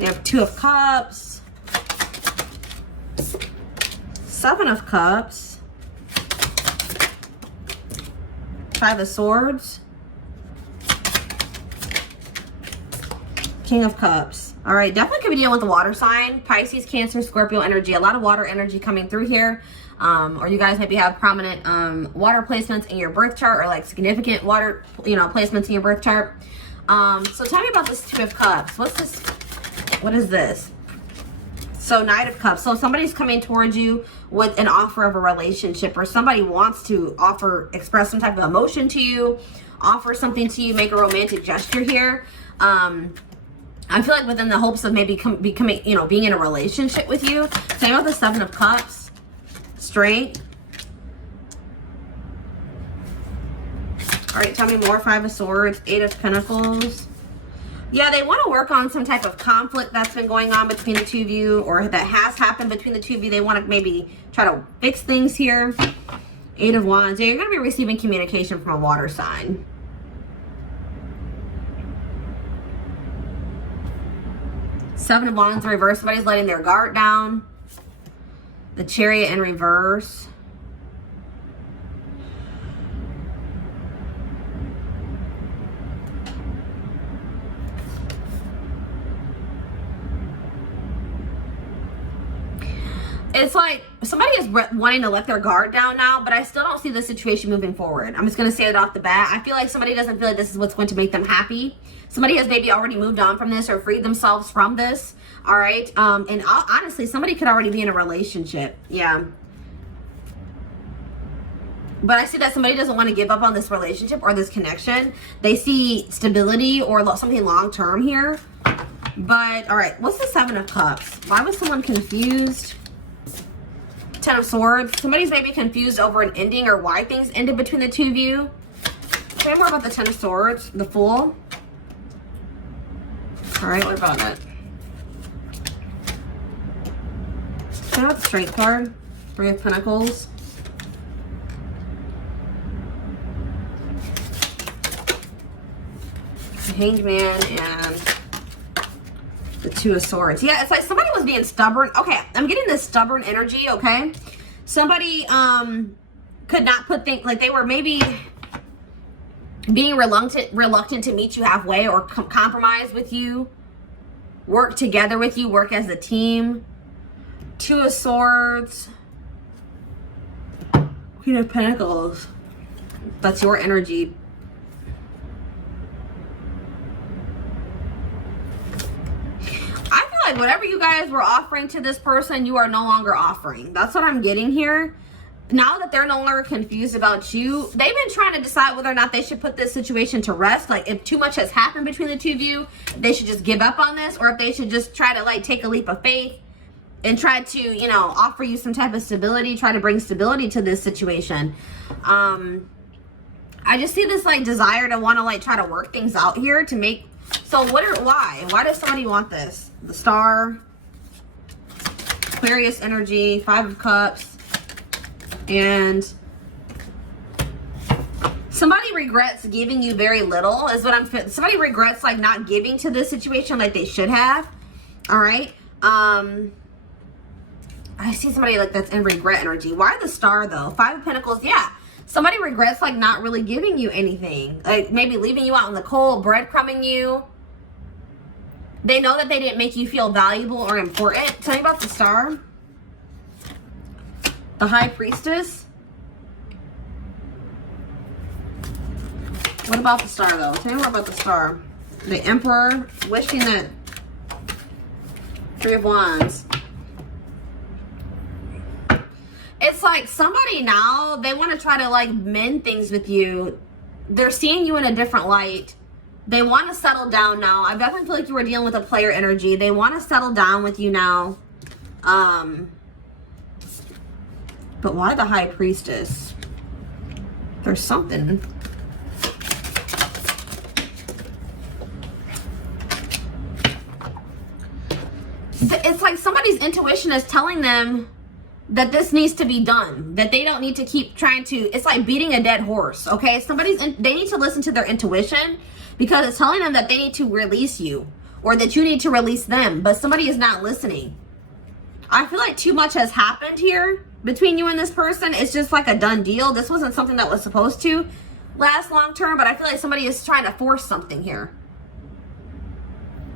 We have 2 of Cups, 7 of Cups, 5 of Swords, King of Cups. All right, definitely could be dealing with the water sign, Pisces, Cancer, Scorpio energy. A lot of water energy coming through here. Or you guys maybe have prominent water placements in your birth chart, or like significant water, placements in your birth chart. So tell me about this 2 of Cups. What's this? What is this? So Knight of Cups. So somebody's coming towards you with an offer of a relationship, or somebody wants to express some type of emotion to you, offer something to you, make a romantic gesture here. I feel like within the hopes of maybe becoming, being in a relationship with you. Tell me about the 7 of Cups. Strength. All right, tell me more. 5 of Swords, 8 of Pentacles. Yeah, they want to work on some type of conflict that's been going on between the 2 of you, or that has happened between the 2 of you. They want to maybe try to fix things here. 8 of Wands. Yeah, you're going to be receiving communication from a water sign. Seven of Wands in reverse. Somebody's letting their guard down. The Chariot in reverse. It's like somebody is wanting to let their guard down now, but I still don't see the situation moving forward. I'm just going to say it off the bat. I feel like somebody doesn't feel like this is what's going to make them happy. Somebody has maybe already moved on from this or freed themselves from this. All right. And honestly, somebody could already be in a relationship. Yeah. But I see that somebody doesn't want to give up on this relationship or this connection. They see stability or something long-term here. But, all right. What's the 7 of Cups? Why was someone confused? 10 of Swords. Somebody's maybe confused over an ending or why things ended between the 2 of you. Say more about the 10 of Swords. The Fool. All right, what about it? Say about the Strength card. 3 of Pentacles. The Hanged Man and the 2 of Swords. Yeah, it's like somebody was being stubborn. Okay, I'm getting this stubborn energy, okay? Somebody could not put things, like they were maybe being reluctant to meet you halfway or compromise with you, work together with you, work as a team. 2 of Swords. Queen of Pentacles. That's your energy. I feel like whatever you guys were offering to this person, you are no longer offering. That's what I'm getting here. Now that they're no longer confused about you, they've been trying to decide whether or not they should put this situation to rest. Like, if too much has happened between the 2 of you, they should just give up on this, or if they should just try to like take a leap of faith and try to, offer you some type of stability, try to bring stability to this situation. I just see this like desire to want to like try to work things out here to make. So why does somebody want this? The Star, Aquarius energy, 5 of Cups. And somebody regrets giving you very little is what I'm feeling. Somebody regrets like not giving to this situation like they should have. All right. I see somebody like that's in regret energy. Why the Star though? 5 of Pentacles. Yeah. Somebody regrets like not really giving you anything. Like maybe leaving you out in the cold, breadcrumbing you. They know that they didn't make you feel valuable or important. Tell me about the Star. The High Priestess. What about the Star though? Tell me more about the Star. The Emperor, wishing that. 3 of Wands. It's like somebody now, they want to try to like mend things with you. They're seeing you in a different light. They want to settle down now. I definitely feel like you were dealing with a player energy. They want to settle down with you now. But why the High Priestess? There's something. It's like somebody's intuition is telling them that this needs to be done. That they don't need to keep trying to, it's like beating a dead horse, okay? They need to listen to their intuition because it's telling them that they need to release you. or that you need to release them, but somebody is not listening. I feel like too much has happened here between you and this person. It's just like a done deal. This wasn't something that was supposed to last long term, but I feel like somebody is trying to force something here.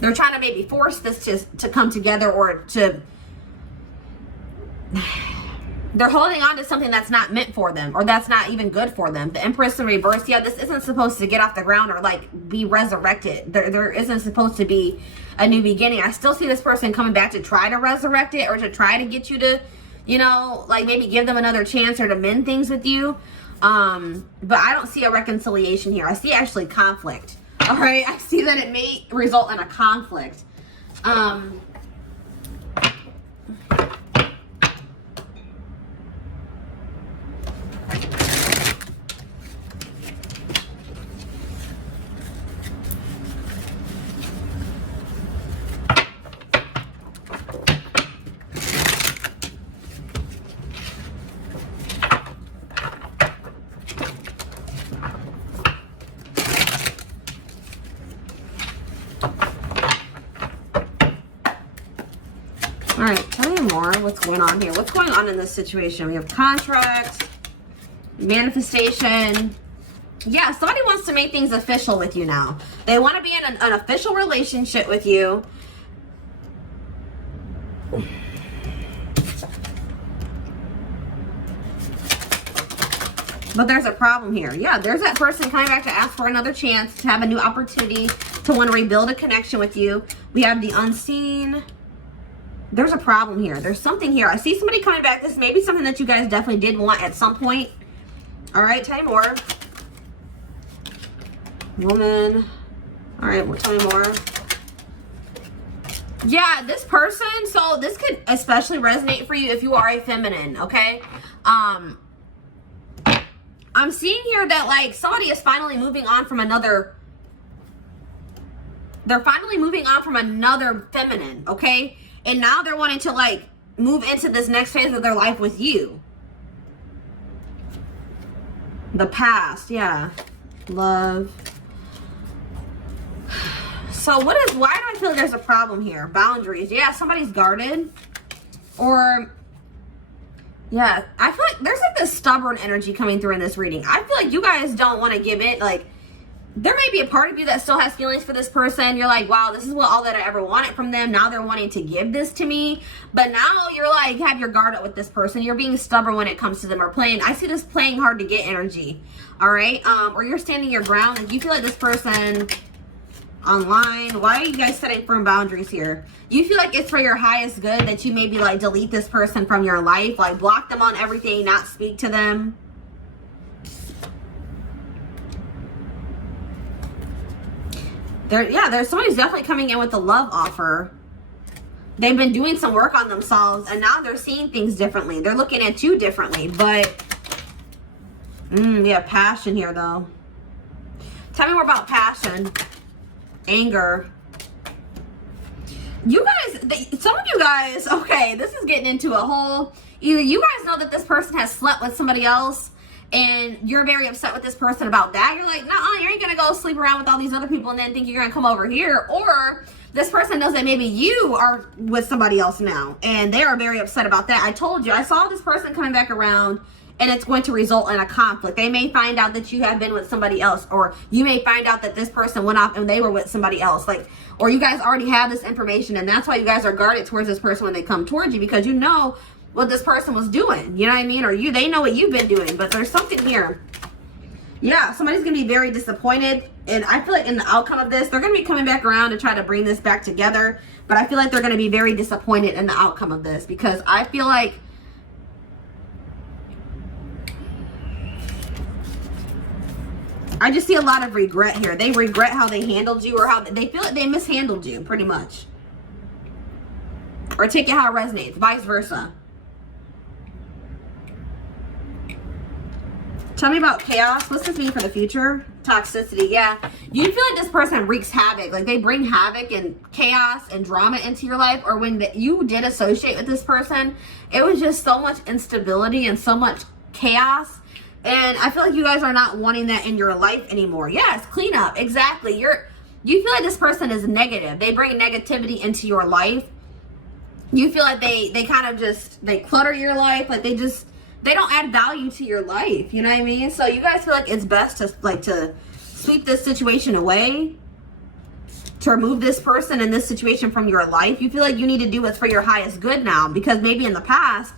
They're trying to maybe force this to come together, or to... They're holding on to something that's not meant for them, or that's not even good for them. The Empress in reverse, yeah, this isn't supposed to get off the ground or like be resurrected. There isn't supposed to be a new beginning. I still see this person coming back to try to resurrect it, or to try to get you to, you know, like maybe give them another chance, or to mend things with you. But I don't see a reconciliation here. I see actually conflict. All right, I see that it may result in a conflict. All right, tell me more. What's going on here? What's going on in this situation? We have contract, manifestation. Yeah, somebody wants to make things official with you now. They want to be in an official relationship with you. But there's a problem here. Yeah, there's that person coming back to ask for another chance, to have a new opportunity, to want to rebuild a connection with you. We have the unseen. There's a problem here. There's something here. I see somebody coming back. This may be something that you guys definitely did want at some point. All right, tell me more. Woman. All right, well, tell me more. Yeah, this person, so this could especially resonate for you if you are a feminine, okay? I'm seeing here that like somebody is finally moving on from another. They're finally moving on from another feminine, okay? And now they're wanting to like move into this next phase of their life with you. The past, yeah. Love. So why do I feel like there's a problem here? Boundaries. Yeah, somebody's guarded. Or, yeah, I feel like there's like this stubborn energy coming through in this reading. I feel like you guys don't want to give it, like, there may be a part of you that still has feelings for this person. You're like, wow, this is all that I ever wanted from them. Now they're wanting to give this to me. But now you're like, have your guard up with this person. You're being stubborn when it comes to them, or playing. I see this playing hard to get energy. All right. Or you're standing your ground. Like you feel like this person online. Why are you guys setting firm boundaries here? You feel like it's for your highest good that you maybe like delete this person from your life. Like block them on everything, not speak to them. There's somebody who's definitely coming in with a love offer. They've been doing some work on themselves, and now they're seeing things differently. They're looking at you differently, but we have passion here, though. Tell me more about passion. Anger. You guys, some of you guys, okay, this is getting into a whole, either you guys know that this person has slept with somebody else, and you're very upset with this person about that. You're like, nah, you ain't gonna go sleep around with all these other people and then think you're gonna come over here. Or this person knows that maybe you are with somebody else now, and they are very upset about that. I told you, I saw this person coming back around, and it's going to result in a conflict. They may find out that you have been with somebody else, or you may find out that this person went off and they were with somebody else. Like, or you guys already have this information, and that's why you guys are guarded towards this person when they come towards you, because you know what this person was doing, you know what I mean? Or they know what you've been doing, but there's something here. Yeah, somebody's gonna be very disappointed, and I feel like in the outcome of this, they're gonna be coming back around to try to bring this back together, but I feel like they're gonna be very disappointed in the outcome of this, because I feel like I just see a lot of regret here. They regret how they handled you, or how they feel like they mishandled you, pretty much. Or take it how it resonates, vice versa. Tell me about chaos. What's this mean for the future? Toxicity, yeah. You feel like this person wreaks havoc. Like they bring havoc and chaos and drama into your life. Or when you did associate with this person, it was just so much instability and so much chaos. And I feel like you guys are not wanting that in your life anymore. Yes, cleanup, exactly. you feel like this person is negative. They bring negativity into your life. You feel like they kind of just, they clutter your life. Like they don't add value to your life. You know what I mean? So you guys feel like it's best to to sweep this situation away, to remove this person and this situation from your life. You feel like you need to do what's for your highest good now, because maybe in the past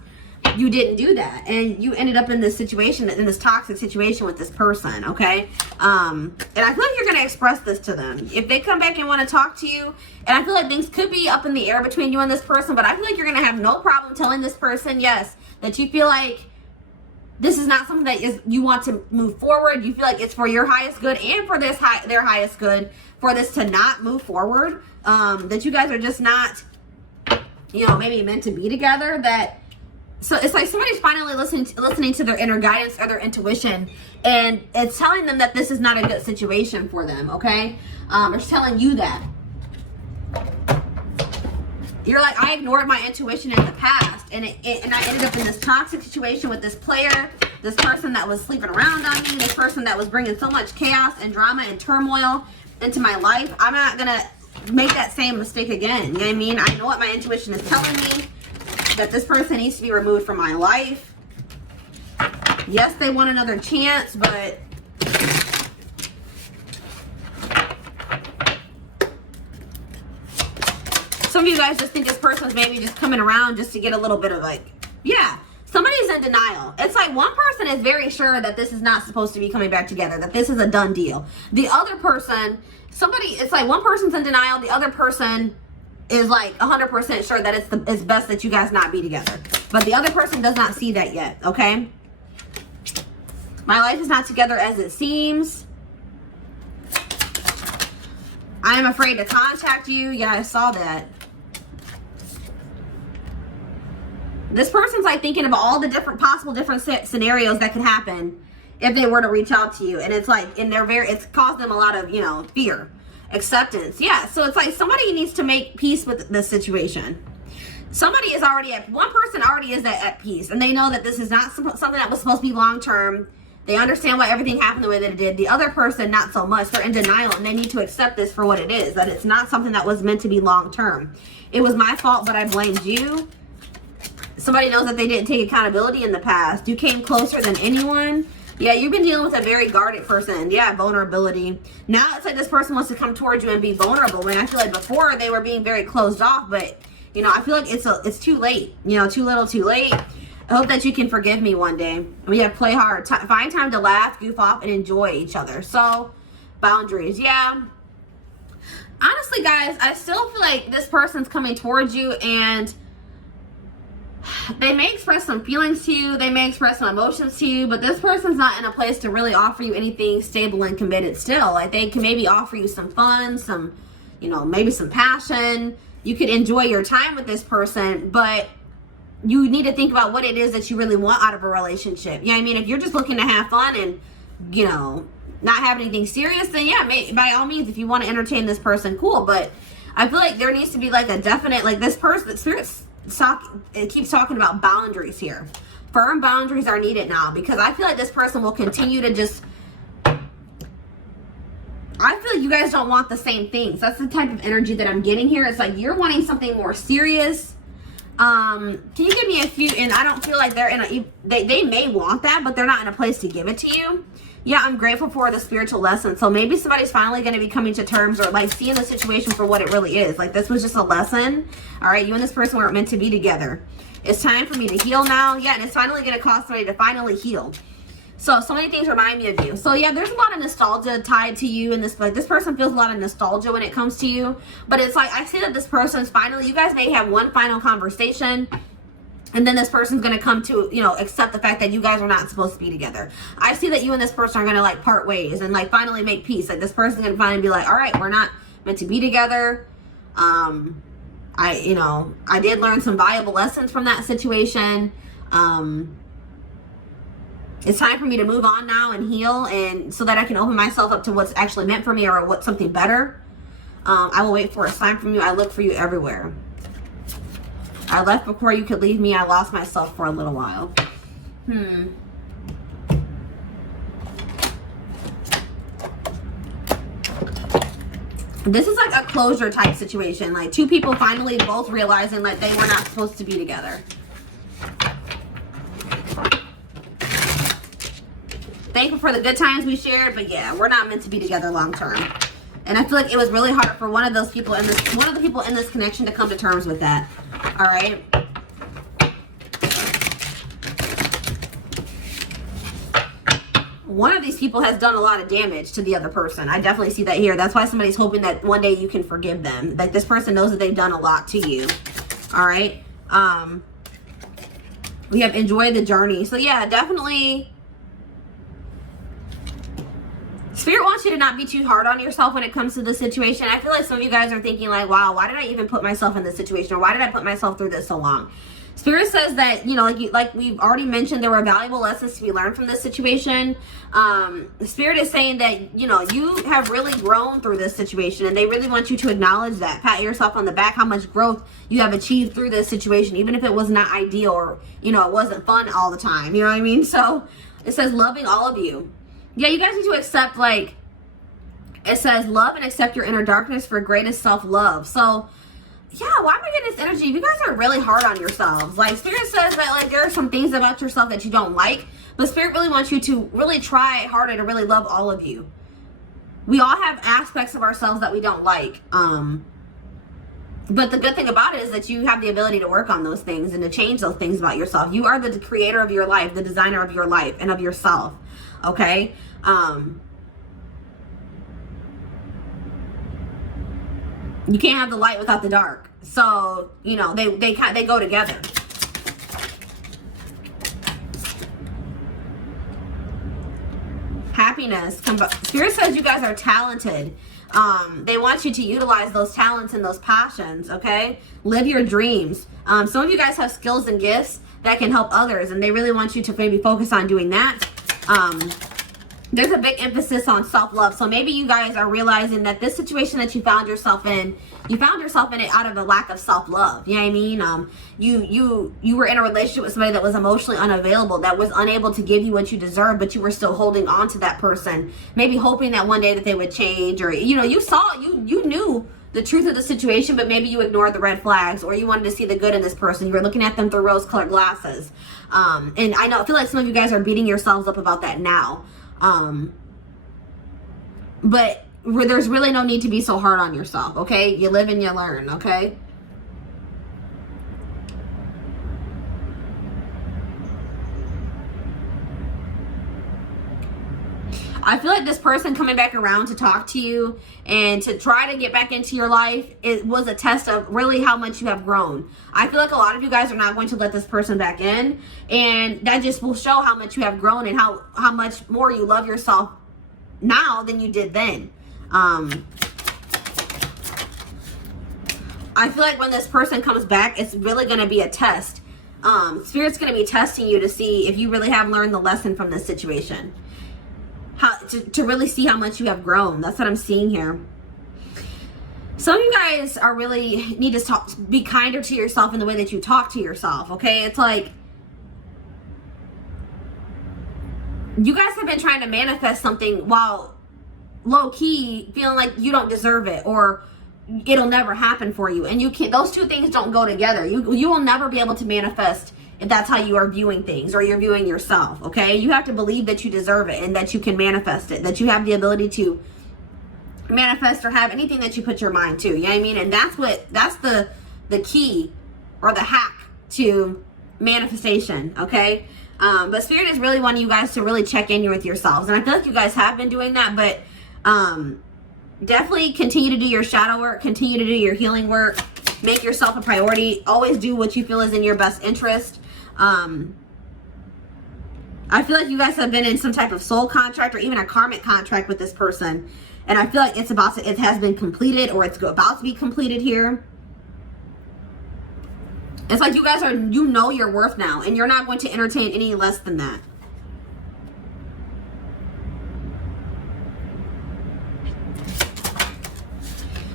you didn't do that and you ended up in this situation, in this toxic situation with this person. Okay. And I feel like you're going to express this to them if they come back and want to talk to you. And I feel like things could be up in the air between you and this person, but I feel like you're going to have no problem telling this person, yes, that you feel like this is not something that you want to move forward. You feel like it's for your highest good and for their highest good for this to not move forward. That you guys are just not, you know, maybe meant to be together. So it's like somebody's finally listening to their inner guidance or their intuition, and it's telling them that this is not a good situation for them. Okay, it's telling you that. You're like, I ignored my intuition in the past, and I ended up in this toxic situation with this player, this person that was sleeping around on me, this person that was bringing so much chaos and drama and turmoil into my life. I'm not gonna make that same mistake again. You know what I mean? I know what my intuition is telling me, that this person needs to be removed from my life. Yes, they want another chance, but some of you guys just think this person's maybe just coming around just to get a little bit of like, yeah, somebody's in denial. It's like one person is very sure that this is not supposed to be coming back together, that this is a done deal. The other person, it's like one person's in denial, the other person is like 100% sure that it's best that you guys not be together. But the other person does not see that yet, okay? My life is not together as it seems. I am afraid to contact you. Yeah, I saw that. This person's like thinking about all the possible different scenarios that could happen if they were to reach out to you. And it's like, it's caused them a lot of, you know, fear. Acceptance. Yeah, so it's like somebody needs to make peace with this situation. Somebody is already one person already is at peace, and they know that this is not something that was supposed to be long term. They understand why everything happened the way that it did. The other person, not so much. They're in denial, and they need to accept this for what it is, that it's not something that was meant to be long term. It was my fault, but I blamed you. Somebody knows that they didn't take accountability in the past. You came closer than anyone. Yeah, you've been dealing with a very guarded person. Yeah, vulnerability. Now it's like this person wants to come towards you and be vulnerable, when I feel like before they were being very closed off. But, you know, I feel like it's too late. You know, too little, too late. I hope that you can forgive me one day. We have to play hard. Find time to laugh, goof off, and enjoy each other. So, boundaries. Yeah. Honestly, guys, I still feel like this person's coming towards you, and they may express some feelings to you, they may express some emotions to you, but this person's not in a place to really offer you anything stable and committed still. Like, they can maybe offer you some fun, some, you know, maybe some passion. You could enjoy your time with this person, but you need to think about what it is that you really want out of a relationship. You know what I mean? If you're just looking to have fun and, you know, not have anything serious, then yeah, by all means, if you want to entertain this person, cool. But I feel like there needs to be like a definite, like, this person, it keeps talking about boundaries here. Firm boundaries are needed now, because I feel like this person will continue to just, I feel like you guys don't want the same things. That's the type of energy that I'm getting here. It's like you're wanting something more serious. Can you give me a few? And I don't feel like they're in a, they may want that, but they're not in a place to give it to you. Yeah, I'm grateful for the spiritual lesson. So maybe somebody's finally going to be coming to terms, or like seeing the situation for what it really is. Like, this was just a lesson. All right, you and this person weren't meant to be together. It's time for me to heal now. Yeah, and it's finally going to cost somebody to finally heal. So many things remind me of you. So yeah, there's a lot of nostalgia tied to you, and this person feels a lot of nostalgia when it comes to you. But it's like, I see that this person's finally, you guys may have one final conversation, and then this person's going to come to, you know, accept the fact that you guys are not supposed to be together. I see that you and this person are going to like part ways and like finally make peace. Like, this person's going to finally be like, all right, we're not meant to be together. I did learn some valuable lessons from that situation. It's time for me to move on now and heal, and so that I can open myself up to what's actually meant for me, or what's something better. I will wait for a sign from you. I look for you everywhere. I left before you could leave me. I lost myself for a little while. This is like a closure type situation. Like two people finally both realizing that they were not supposed to be together. Thankful for the good times we shared, but yeah, we're not meant to be together long term. And I feel like it was really hard for one of the people in this connection to come to terms with that. All right. One of these people has done a lot of damage to the other person. I definitely see that here. That's why somebody's hoping that one day you can forgive them. Like this person knows that they've done a lot to you. All right. We have enjoyed the journey. So yeah, definitely. Spirit wants you to not be too hard on yourself when it comes to this situation. I feel like some of you guys are thinking like, wow, why did I even put myself in this situation? Or why did I put myself through this so long? Spirit says that, you know, like we've already mentioned, there were valuable lessons to be learned from this situation. The Spirit is saying that, you know, you have really grown through this situation, and they really want you to acknowledge that. Pat yourself on the back, how much growth you have achieved through this situation, even if it was not ideal or, you know, it wasn't fun all the time. You know what I mean? So it says loving all of you. Yeah, you guys need to accept, like, it says love and accept your inner darkness for greatest self-love. So yeah, why am I getting this energy? You guys are really hard on yourselves. Like, Spirit says that, like, there are some things about yourself that you don't like, but Spirit really wants you to really try harder to really love all of you. We all have aspects of ourselves that we don't like. But the good thing about it is that you have the ability to work on those things and to change those things about yourself. You are the creator of your life, the designer of your life and of yourself. Okay? You can't have the light without the dark. So, you know, they go together. Happiness. Spirit says you guys are talented. They want you to utilize those talents and those passions, okay? Live your dreams. Some of you guys have skills and gifts that can help others, and they really want you to maybe focus on doing that. There's a big emphasis on self-love. So maybe you guys are realizing that this situation that you found yourself in it out of a lack of self-love. You know what I mean? You were in a relationship with somebody that was emotionally unavailable, that was unable to give you what you deserve, but you were still holding on to that person. Maybe hoping that one day that they would change, or, you know, you knew the truth of the situation, but maybe you ignored the red flags, or you wanted to see the good in this person. You were looking at them through rose-colored glasses. And I feel like some of you guys are beating yourselves up about that now. But there's really no need to be so hard on yourself, okay? You live and you learn, okay? I feel like this person coming back around to talk to you and to try to get back into your life, it was a test of really how much you have grown. I feel like a lot of you guys are not going to let this person back in, and that just will show how much you have grown and how much more you love yourself now than you did then. I feel like when this person comes back, it's really going to be a test. Spirit's going to be testing you to see if you really have learned the lesson from this situation. To really see how much you have grown. That's what I'm seeing here. Some of you guys are really need to be kinder to yourself in the way that you talk to yourself, okay? It's like you guys have been trying to manifest something while low-key feeling like you don't deserve it, or it'll never happen for you. And you can't, those two things don't go together. You will never be able to manifest if that's how you are viewing things, or you're viewing yourself, okay? You have to believe that you deserve it and that you can manifest it, that you have the ability to manifest or have anything that you put your mind to, you know what I mean? And that's the key or the hack to manifestation, okay? But Spirit is really wanting you guys to really check in with yourselves. And I feel like you guys have been doing that, but definitely continue to do your shadow work, continue to do your healing work, make yourself a priority, always do what you feel is in your best interest. I feel like you guys have been in some type of soul contract or even a karmic contract with this person, and I feel like it has been completed, or it's about to be completed here. It's like you guys you know your worth now, and you're not going to entertain any less than that.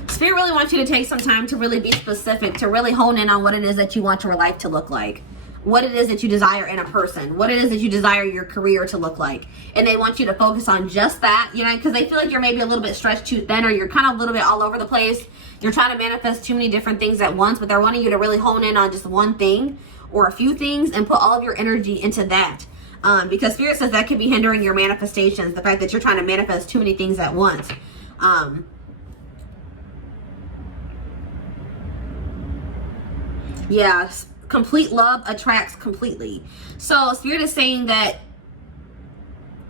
Spirit really wants you to take some time to really be specific, to really hone in on what it is that you want your life to look like. what it is that you desire in a person, what it is that you desire your career to look like. And they want you to focus on just that, you know, because they feel like you're maybe a little bit stretched too thin, or you're kind of a little bit all over the place. You're trying to manifest too many different things at once, but they're wanting you to really hone in on just one thing or a few things and put all of your energy into that. Because Spirit says that could be hindering your manifestations, the fact that you're trying to manifest too many things at once. Yeah, complete love attracts completely. So Spirit is saying that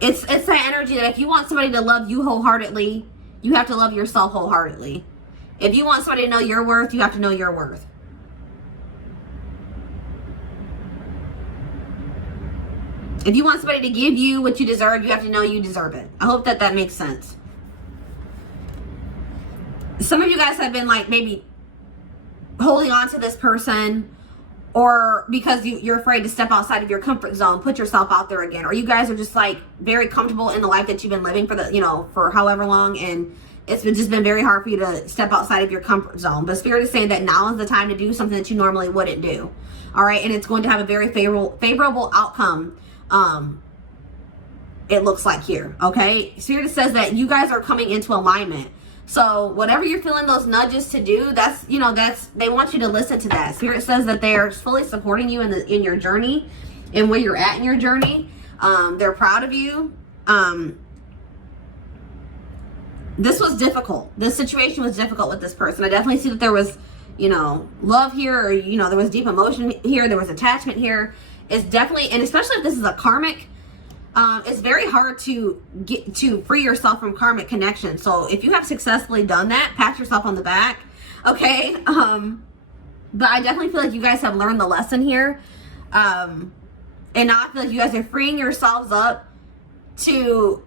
it's that energy that if you want somebody to love you wholeheartedly, you have to love yourself wholeheartedly. If you want somebody to know your worth, you have to know your worth. If you want somebody to give you what you deserve, you have to know you deserve it. I hope that that makes sense. Some of you guys have been like maybe holding on to this person, or because you're afraid to step outside of your comfort zone, put yourself out there again. Or you guys are just like very comfortable in the life that you've been living for the, you know, for however long, and it's just been very hard for you to step outside of your comfort zone. But Spirit is saying that now is the time to do something that you normally wouldn't do. All right, and it's going to have a very favorable outcome. It looks like here, okay? Spirit says that you guys are coming into alignment. So whatever you're feeling those nudges to do, that's, you know, that's, they want you to listen to that. Spirit says that they're fully supporting you in your journey and where you're at in your journey. They're proud of you. This was difficult. This situation was difficult with this person. I definitely see that there was, you know, love here, or, you know, there was deep emotion here. There was attachment here. It's definitely, and especially if this is a karmic, it's very hard to get to free yourself from karmic connection. So if you have successfully done that, pat yourself on the back, okay? But I definitely feel like you guys have learned the lesson here. And now I feel like you guys are freeing yourselves up to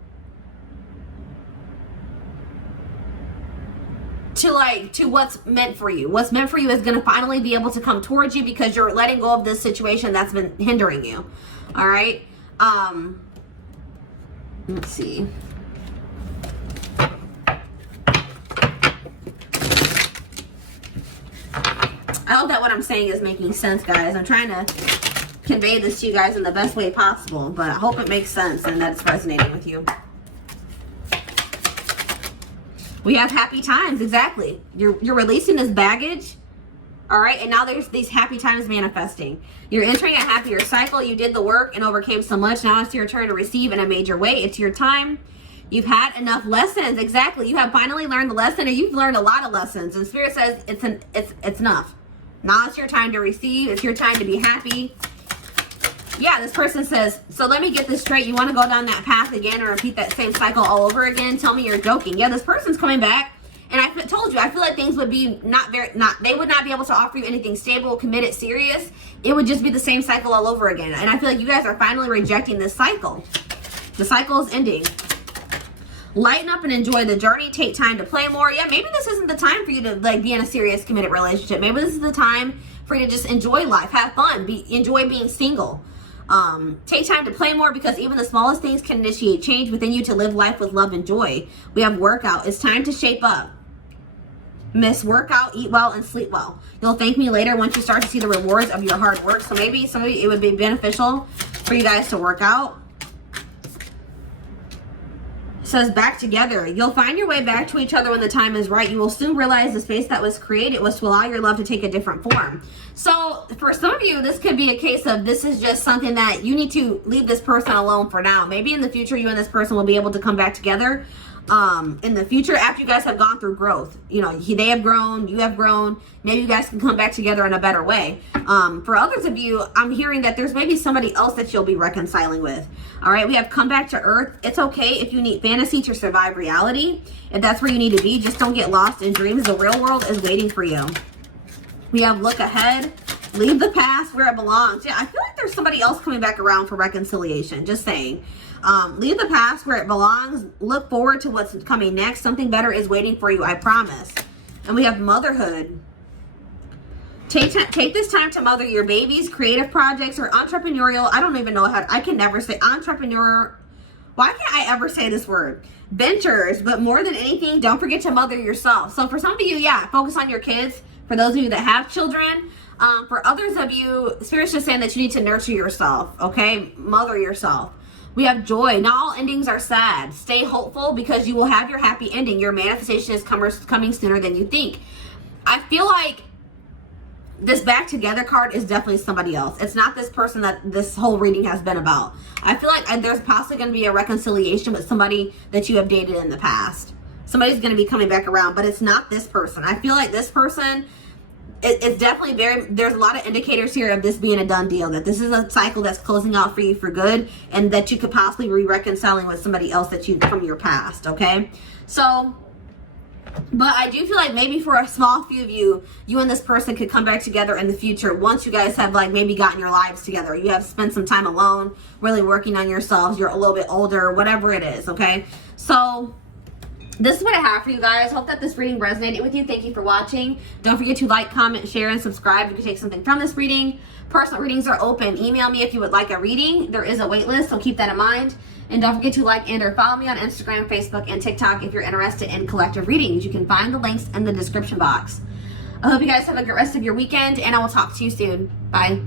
what's meant for you. What's meant for you is going to finally be able to come towards you, because you're letting go of this situation that's been hindering you. All right. Let's see. I hope that what I'm saying is making sense, guys. I'm trying to convey this to you guys in the best way possible, but I hope it makes sense and that it's resonating with you. We have happy times, exactly. You're releasing this baggage, all right? And now there's these happy times manifesting. You're entering a happier cycle. You did the work and overcame so much. Now it's your turn to receive in a major way. It's your time. You've had enough lessons, exactly. You have finally learned the lesson, or you've learned a lot of lessons. And Spirit says it's enough. Now it's your time to receive. It's your time to be happy. Yeah, this person says, so let me get this straight. You want to go down that path again or repeat that same cycle all over again? Tell me you're joking. Yeah, this person's coming back. And I told you, I feel like things would be they would not be able to offer you anything stable, committed, serious. It would just be the same cycle all over again. And I feel like you guys are finally rejecting this cycle. The cycle is ending. Lighten up and enjoy the journey. Take time to play more. Yeah, maybe this isn't the time for you to like be in a serious, committed relationship. Maybe this is the time for you to just enjoy life, have fun, enjoy being single. Take time to play more, because even the smallest things can initiate change within you to live life with love and joy. We have workout. It's time to shape up. Miss workout, eat well, and sleep well. You'll thank me later once you start to see the rewards of your hard work. So maybe some of you, it would be beneficial for you guys to work out. It says back together. You'll find your way back to each other when the time is right. You will soon realize the space that was created was to allow your love to take a different form. So for some of you, this could be a case of this is just something that you need to leave this person alone for now. Maybe in the future, you and this person will be able to come back together. In the future, after you guys have gone through growth, you know, they have grown, you have grown, maybe you guys can come back together in a better way. For others of you, I'm hearing that there's maybe somebody else that you'll be reconciling with. All right, we have come back to earth. It's okay if you need fantasy to survive reality. If that's where you need to be, just don't get lost in dreams. The real world is waiting for you. We have look ahead, leave the past where it belongs. Yeah, I feel like there's somebody else coming back around for reconciliation, just saying. Leave the past where it belongs. Look forward to what's coming next. Something better is waiting for you, I promise. And we have motherhood. Take this time to mother your babies, creative projects, or entrepreneurial. I don't even know how, I can never say entrepreneur. Why can't I ever say this word? Ventures, but more than anything, don't forget to mother yourself. So for some of you, yeah, focus on your kids. For those of you that have children, for others of you, Spirit's just saying that you need to nurture yourself, okay? Mother yourself. We have joy. Not all endings are sad. Stay hopeful because you will have your happy ending. Your manifestation is coming sooner than you think. I feel like this back together card is definitely somebody else. It's not this person that this whole reading has been about. I feel like there's possibly going to be a reconciliation with somebody that you have dated in the past. Somebody's going to be coming back around, but it's not this person. I feel like this person, it's definitely there's a lot of indicators here of this being a done deal, that this is a cycle that's closing out for you for good, and that you could possibly be reconciling with somebody else that you, from your past, okay? So, but I do feel like maybe for a small few of you, you and this person could come back together in the future once you guys have like maybe gotten your lives together. You have spent some time alone, really working on yourselves. You're a little bit older, whatever it is, okay? So this is what I have for you guys. Hope that this reading resonated with you. Thank you for watching. Don't forget to like, comment, share, and subscribe if you take something from this reading. Personal readings are open. Email me if you would like a reading. There is a wait list, so keep that in mind. And don't forget to like and or follow me on Instagram, Facebook, and TikTok if you're interested in collective readings. You can find the links in the description box. I hope you guys have a good rest of your weekend, and I will talk to you soon. Bye.